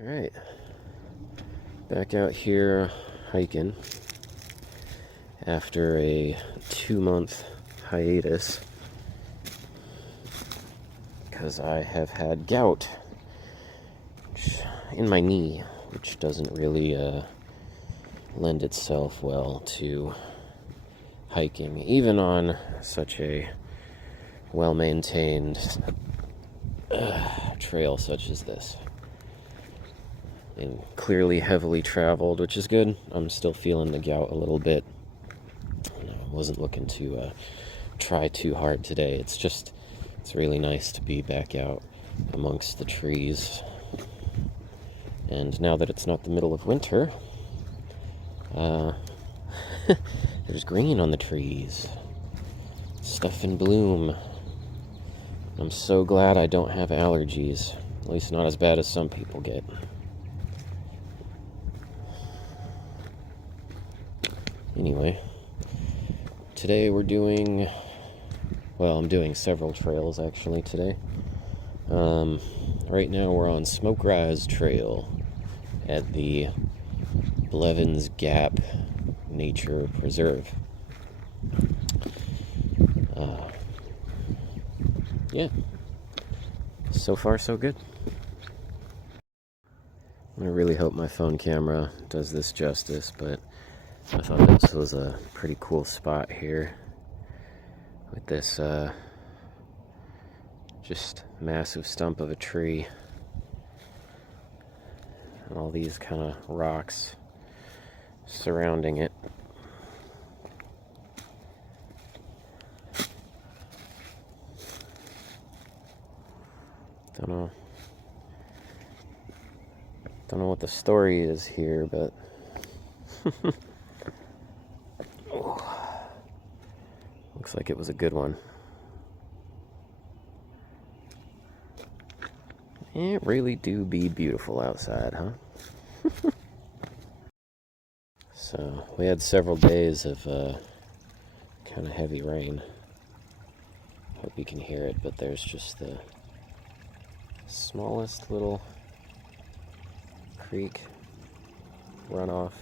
Alright, back out here hiking after a 2-month hiatus because I have had gout in my knee, which doesn't really lend itself well to hiking, even on such a well-maintained trail such as this. And clearly heavily traveled, which is good. I'm still feeling the gout a little bit. I wasn't looking to try too hard today. It's really nice to be back out amongst the trees. And now that it's not the middle of winter, there's green on the trees. Stuff in bloom. I'm so glad I don't have allergies. At least not as bad as some people get. Anyway, today I'm doing several trails actually today. Right now we're on Smoke Rise Trail at the Blevin's Gap Nature Preserve. Yeah, so far so good. I really hope my phone camera does this justice, but I thought this was a pretty cool spot here with this just massive stump of a tree and all these kind of rocks surrounding it. Don't know what the story is here, but looks like it was a good one. It really do be beautiful outside, huh? So, we had several days of kind of heavy rain. Hope you can hear it, but there's just the smallest little creek runoff.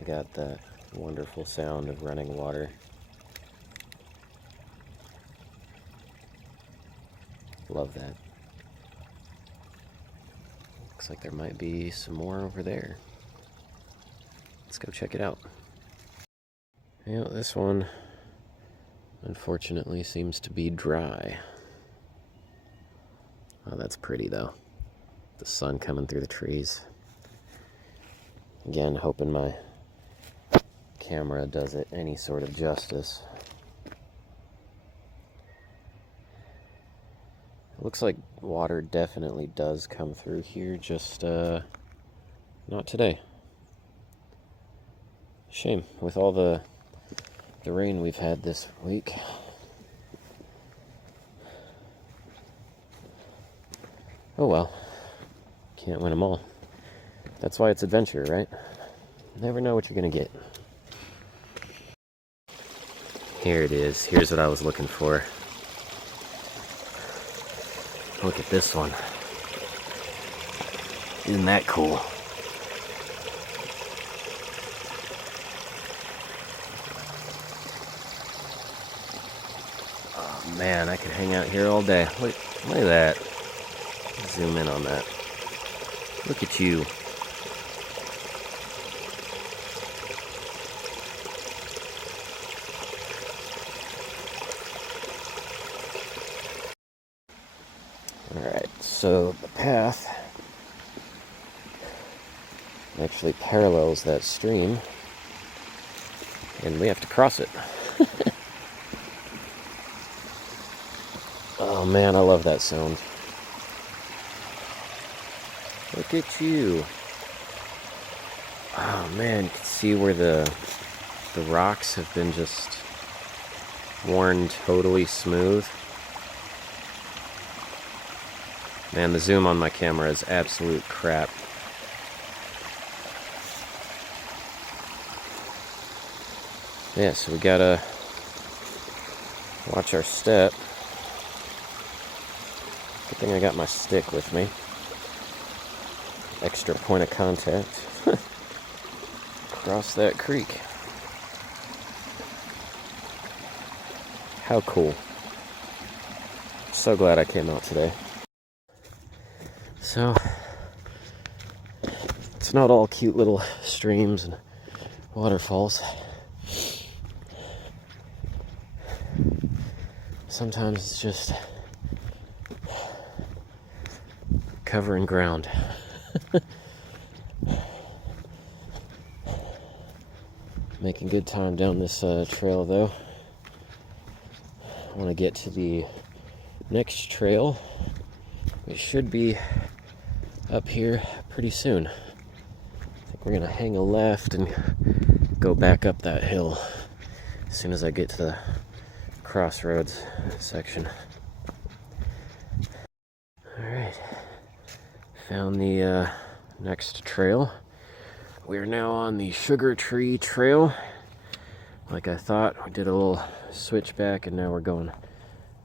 I got that wonderful sound of running water. Love that. Looks like there might be some more over there. Let's go check it out. Yeah, this one unfortunately seems to be dry. Oh, that's pretty though. The sun coming through the trees. Again, hoping my camera does it any sort of justice. It looks like water definitely does come through here, just not today. Shame, with all the rain we've had this week. Oh well, can't win them all. That's why it's adventure, right? Never know what you're gonna get. Here it is. Here's what I was looking for. Look at this one. Isn't that cool? Oh man, I could hang out here all day. Look at that. Zoom in on that. Look at you. Alright, so the path actually parallels that stream, and we have to cross it. Oh man, I love that sound. Look at you. Oh man, you can see where the rocks have been just worn totally smooth. Man, the zoom on my camera is absolute crap. Yeah, so we gotta watch our step. Good thing I got my stick with me. Extra point of contact. Across that creek. How cool. So glad I came out today. So, it's not all cute little streams and waterfalls. Sometimes it's just covering ground. Making good time down this trail though. I want to get to the next trail, which should be up here pretty soon. I think we're going to hang a left and go back up that hill as soon as I get to the crossroads section. Alright, found the next trail. We're now on the Sugar Tree Trail. Like I thought, we did a little switchback and now we're going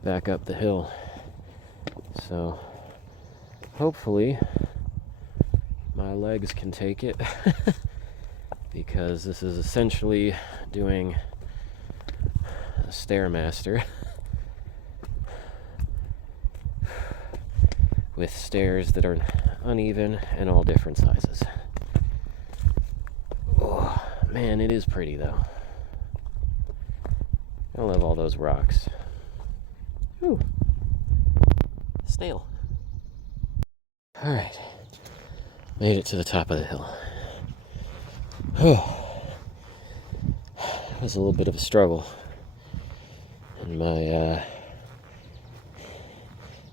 back up the hill. So hopefully my legs can take it because this is essentially doing a Stairmaster with stairs that are uneven and all different sizes. Oh, man, it is pretty though. I love all those rocks. Ooh. Snail. Alright. Made it to the top of the hill. It was a little bit of a struggle. And I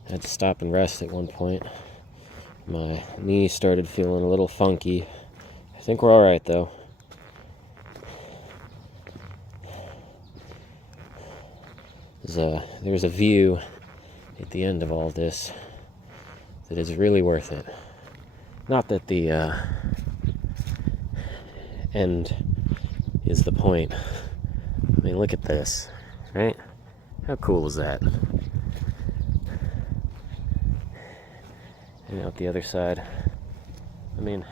had to stop and rest at one point. My knee started feeling a little funky. I think we're alright though. There's a view at the end of all this that is really worth it. Not that the end is the point. I mean, look at this, right? How cool is that? And out the other side, I mean,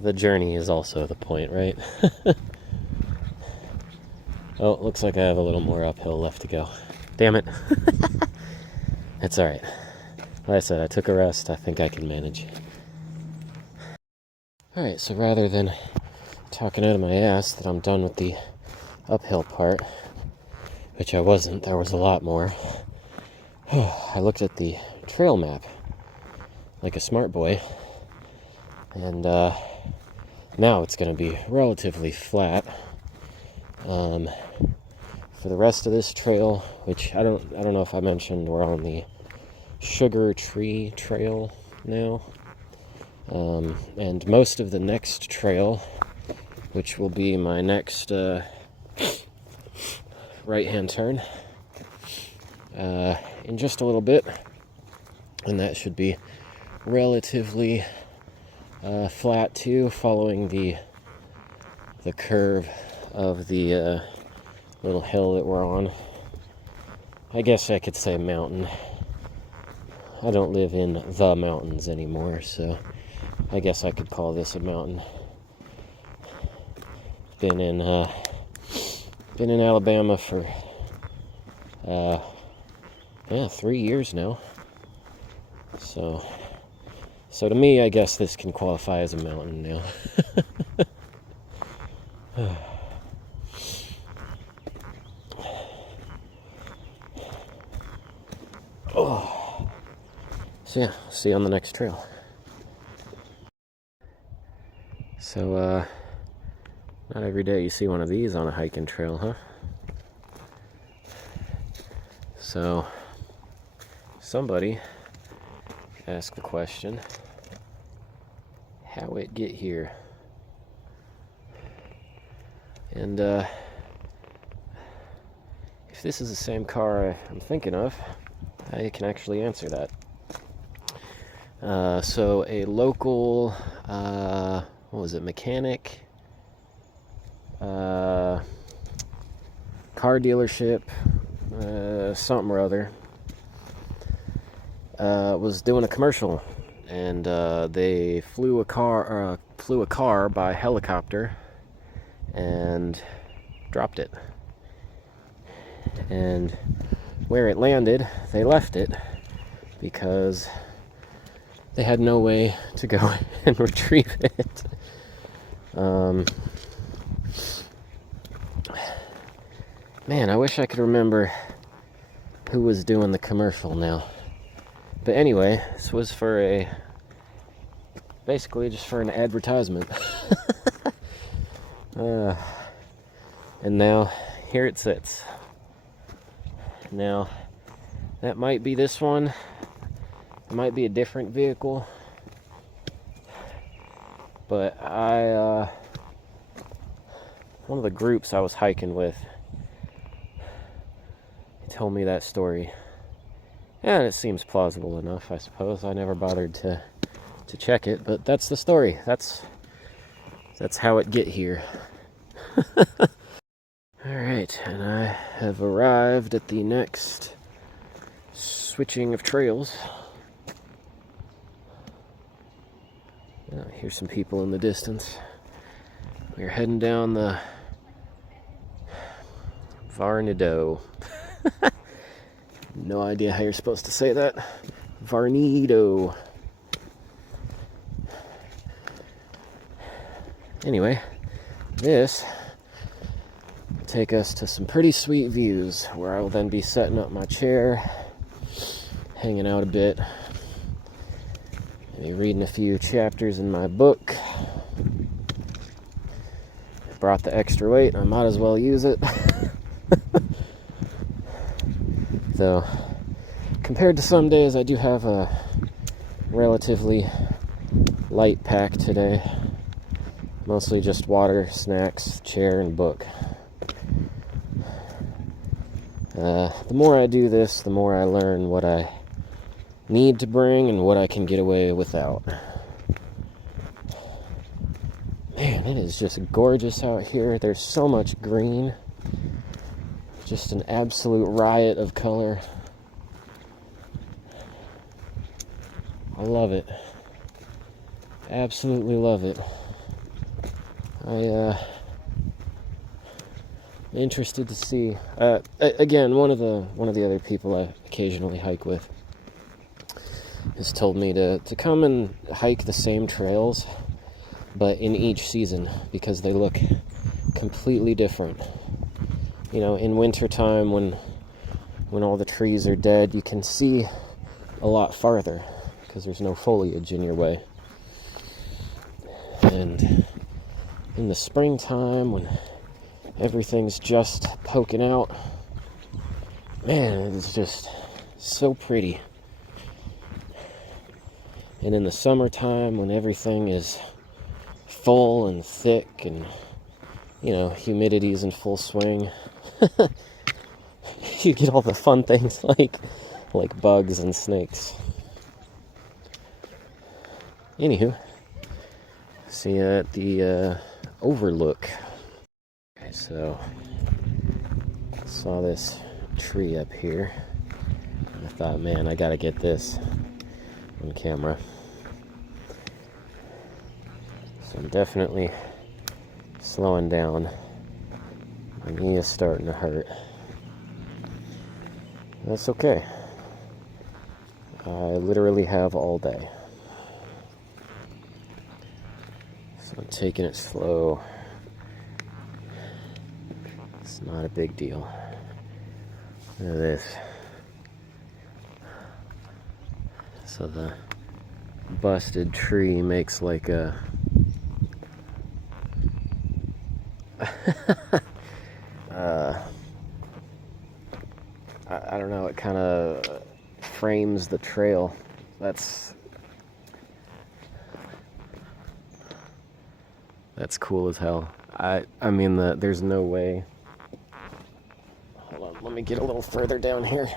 the journey is also the point, right? Oh, looks like I have a little more uphill left to go. Damn it. It's alright. Like I said, I took a rest. I think I can manage. Alright, so rather than talking out of my ass that I'm done with the uphill part, which I wasn't, there was a lot more, I looked at the trail map like a smart boy, and now it's going to be relatively flat. For the rest of this trail, which I don't know if I mentioned, we're on the Sugar Tree Trail now. And most of the next trail, which will be my next right-hand turn in just a little bit, and that should be relatively flat too, following the curve of the little hill that we're on. I guess I could say mountain. I don't live in the mountains anymore, so I guess I could call this a mountain. Been in Alabama for 3 years now. So to me, I guess this can qualify as a mountain now. Oh. So yeah, see you on the next trail. So, not every day you see one of these on a hiking trail, huh? So, somebody asked the question, how it get here? And, if this is the same car I'm thinking of, I can actually answer that. So a local, what was it, mechanic, car dealership, something or other, was doing a commercial, and they flew a car by helicopter and dropped it. And where it landed, they left it because they had no way to go and retrieve it. Man, I wish I could remember who was doing the commercial now. But anyway, this was basically just for an advertisement. And now, here it sits. Now, that might be this one. It might be a different vehicle. But one of the groups I was hiking with, he told me that story. And it seems plausible enough, I suppose. I never bothered to check it, but that's the story. That's how it get here. Alright, and I have arrived at the next switching of trails. I hear some people in the distance. We're heading down the Varnido. No idea how you're supposed to say that. Varnido. Anyway, this will take us to some pretty sweet views where I will then be setting up my chair, hanging out a bit, maybe reading a few chapters in my book. I brought the extra weight, I might as well use it. Though, compared to some days, I do have a relatively light pack today. Mostly just water, snacks, chair, and book. The more I do this, the more I learn what I need to bring and what I can get away without. Man, it is just gorgeous out here. There's so much green. Just an absolute riot of color. I love it. Absolutely love it. I'm interested to see. Again, one of the other people I occasionally hike with has told me to come and hike the same trails, but in each season, because they look completely different. You know, in wintertime, when all the trees are dead, you can see a lot farther because there's no foliage in your way. And in the springtime, when everything's just poking out, man, it's just so pretty. And in the summertime, when everything is full and thick and, you know, humidity's in full swing, you get all the fun things like bugs and snakes. Anywho, see you at the overlook. Okay, so I saw this tree up here. I thought, man, I gotta get this on camera. So I'm definitely slowing down. My knee is starting to hurt. That's okay. I literally have all day. So I'm taking it slow. It's not a big deal. Look at this. So the busted tree makes like a I don't know, it kind of frames the trail. That's cool as hell. I mean, there's no way. Hold on, let me get a little further down here.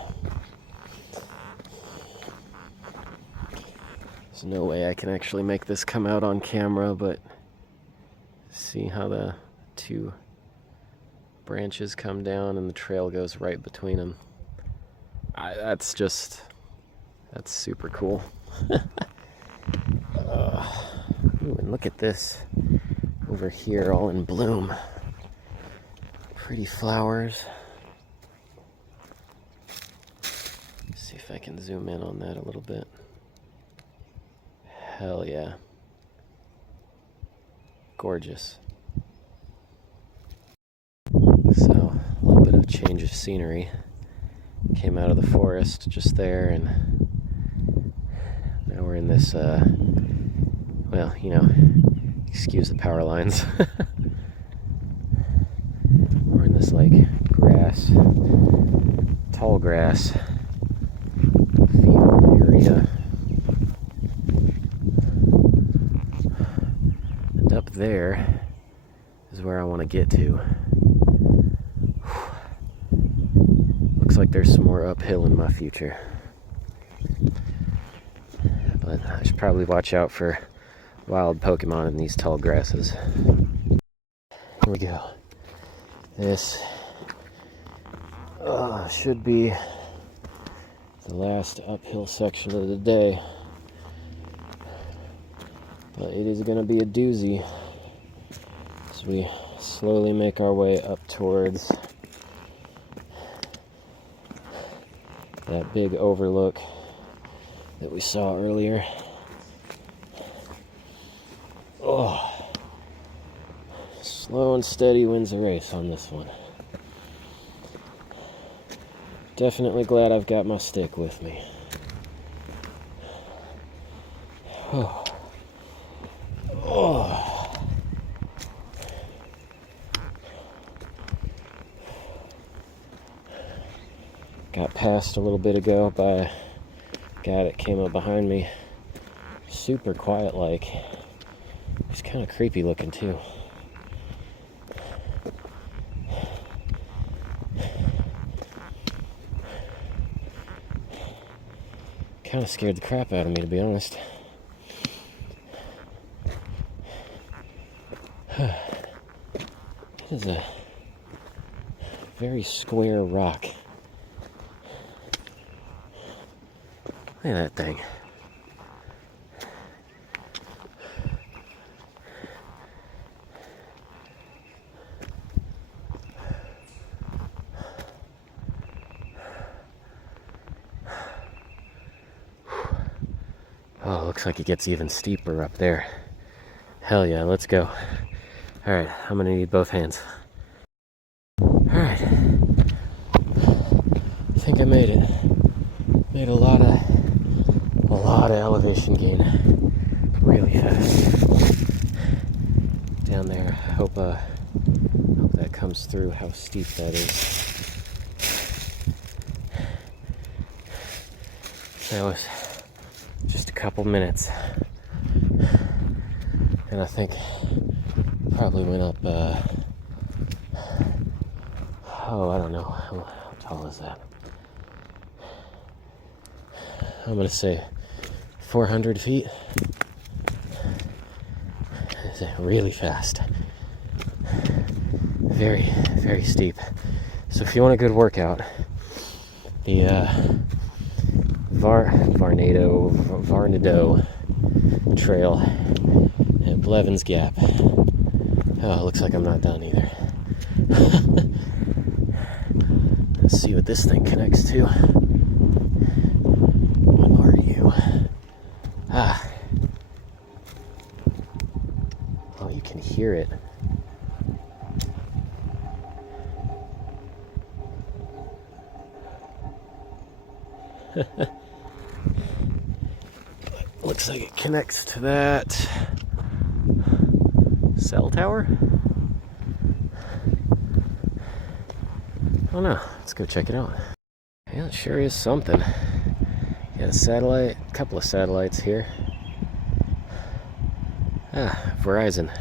There's no way I can actually make this come out on camera, but see how the two branches come down and the trail goes right between them. That's That's super cool. Ooh, and look at this over here, all in bloom. Pretty flowers. See if I can zoom in on that a little bit. Hell yeah. Gorgeous. So, a little bit of change of scenery. Came out of the forest just there, and now we're in this, well, you know, excuse the power lines. We're in this, like, grass, tall grass field area. And up there is where I want to get to. Looks like there's some more uphill in my future. But I should probably watch out for wild Pokemon in these tall grasses. Here we go. This should be the last uphill section of the day. But it is going to be a doozy as we slowly make our way up towards that big overlook that we saw earlier. Oh, slow and steady wins the race on this one. Definitely glad I've got my stick with me. Oh. Oh. Got passed a little bit ago by a guy that came up behind me. Super quiet like. He's kind of creepy looking too. Kind of scared the crap out of me, to be honest. It is a very square rock. Look at that thing. Oh, looks like it gets even steeper up there. Hell yeah, let's go. Alright, I'm gonna need both hands. Alright. I think I made it. Made a lot of elevation gain. Really fast. Down there. I hope that comes through how steep that is. That was just a couple minutes. And I think probably went up, I don't know. How tall is that? I'm gonna say 400 feet. It's really fast. Very, very steep. So if you want a good workout, the Varnado Trail at Blevin's Gap. Oh, it looks like I'm not done either. Let's see what this thing connects to. What are you? Ah. Oh, you can hear it. Looks like it connects to that cell tower? Oh no, let's go check it out. Yeah, it sure is something. Got a satellite, a couple of satellites here. Verizon.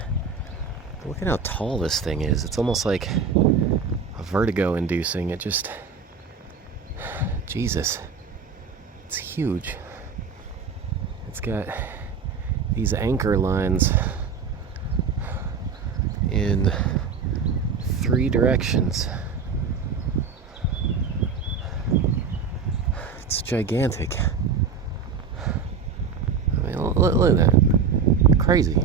Look at how tall this thing is. It's almost like a vertigo inducing. It just, Jesus, it's huge. It's got these anchor lines in 3 directions. It's gigantic. Look at that. Crazy.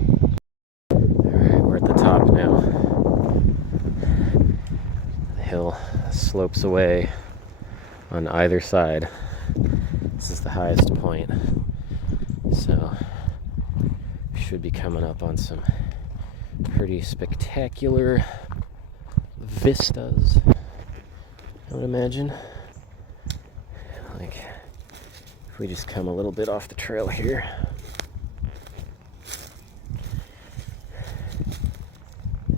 Alright, we're at the top now. The hill slopes away on either side. This is the highest point. So, we should be coming up on some pretty spectacular vistas, I would imagine. Like, if we just come a little bit off the trail here.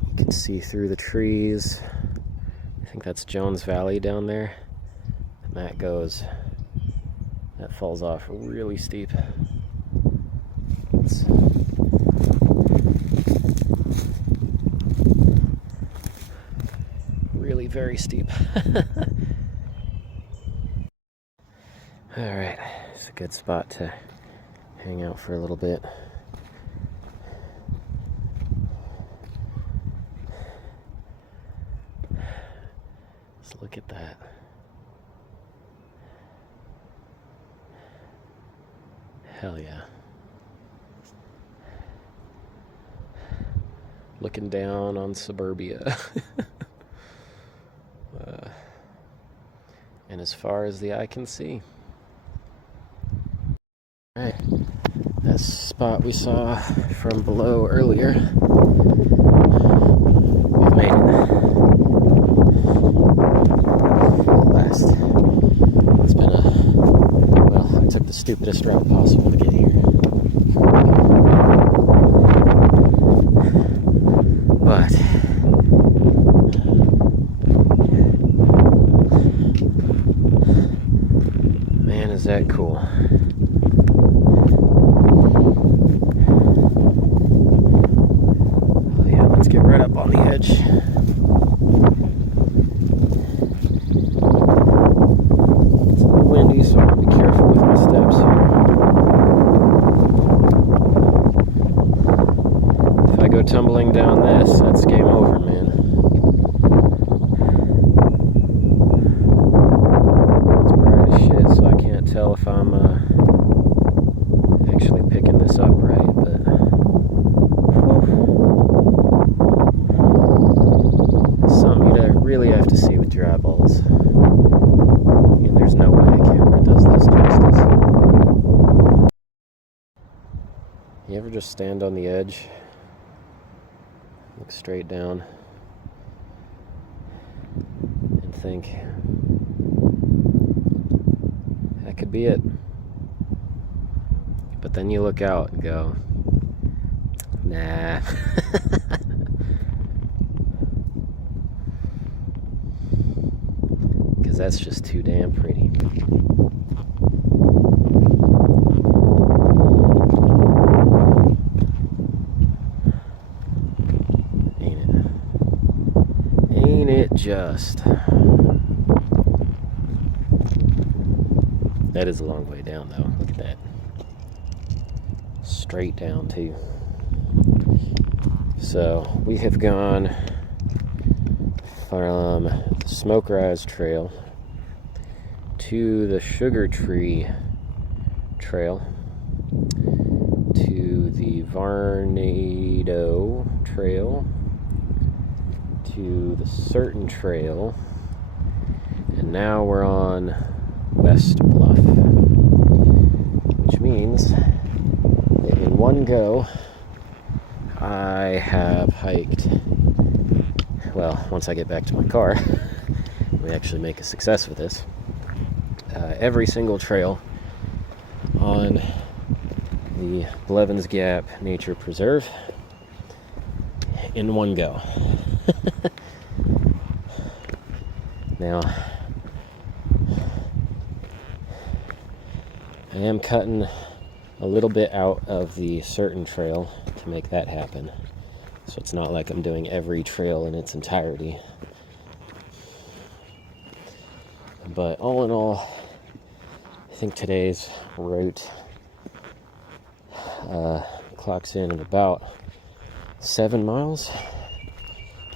You can see through the trees. I think that's Jones Valley down there. And that falls off really steep. It's really very steep. Alright, it's a good spot to hang out for a little bit. Let's look at that. Hell yeah. Looking down on suburbia. And as far as the eye can see. Alright, that spot we saw from below earlier, we've made it. At last. It's been I took the stupidest route possible to get here. But man, is that cool. Oh yeah, let's get right up on the edge. It's a little windy, so I'm gonna be careful with my steps here. If I go tumbling down this, that's game over, man. It's bright as shit, so I can't tell if I'm actually picking this up right, but something you really have to see with your eyeballs. And there's no way a camera does this justice. You ever just stand on the edge, look straight down, and think, that could be it. But then you look out and go, nah. Because that's just too damn pretty. Ain't it just? That is a long way down though, look at that. Straight down too. So we have gone from the Smoke Rise Trail to the Sugar Tree Trail to the Varnado Trail to the Certain Trail, and now we're on West Bluff, which means that in one go I have hiked, well, once I get back to my car, we actually make a success with this, every single trail on the Blevin's Gap Nature Preserve in one go. Now, I am cutting a little bit out of the Certain Trail to make that happen. So it's not like I'm doing every trail in its entirety. But all in all, I think today's route clocks in at about 7 miles.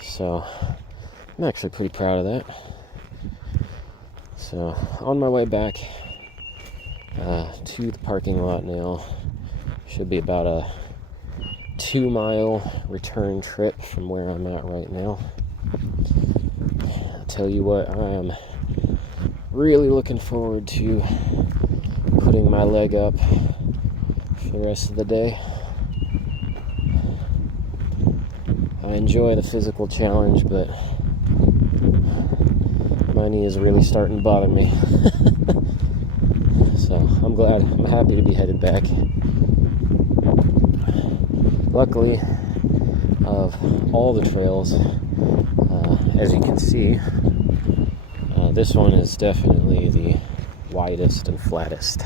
So I'm actually pretty proud of that. So on my way back to the parking lot now, Should be about a 2-mile return trip from where I'm at right now. I'll tell you what, I am really looking forward to putting my leg up for the rest of the day. I enjoy the physical challenge, but my knee is really starting to bother me. So I'm happy to be headed back. Luckily, of all the trails, as you can see, this one is definitely the widest and flattest.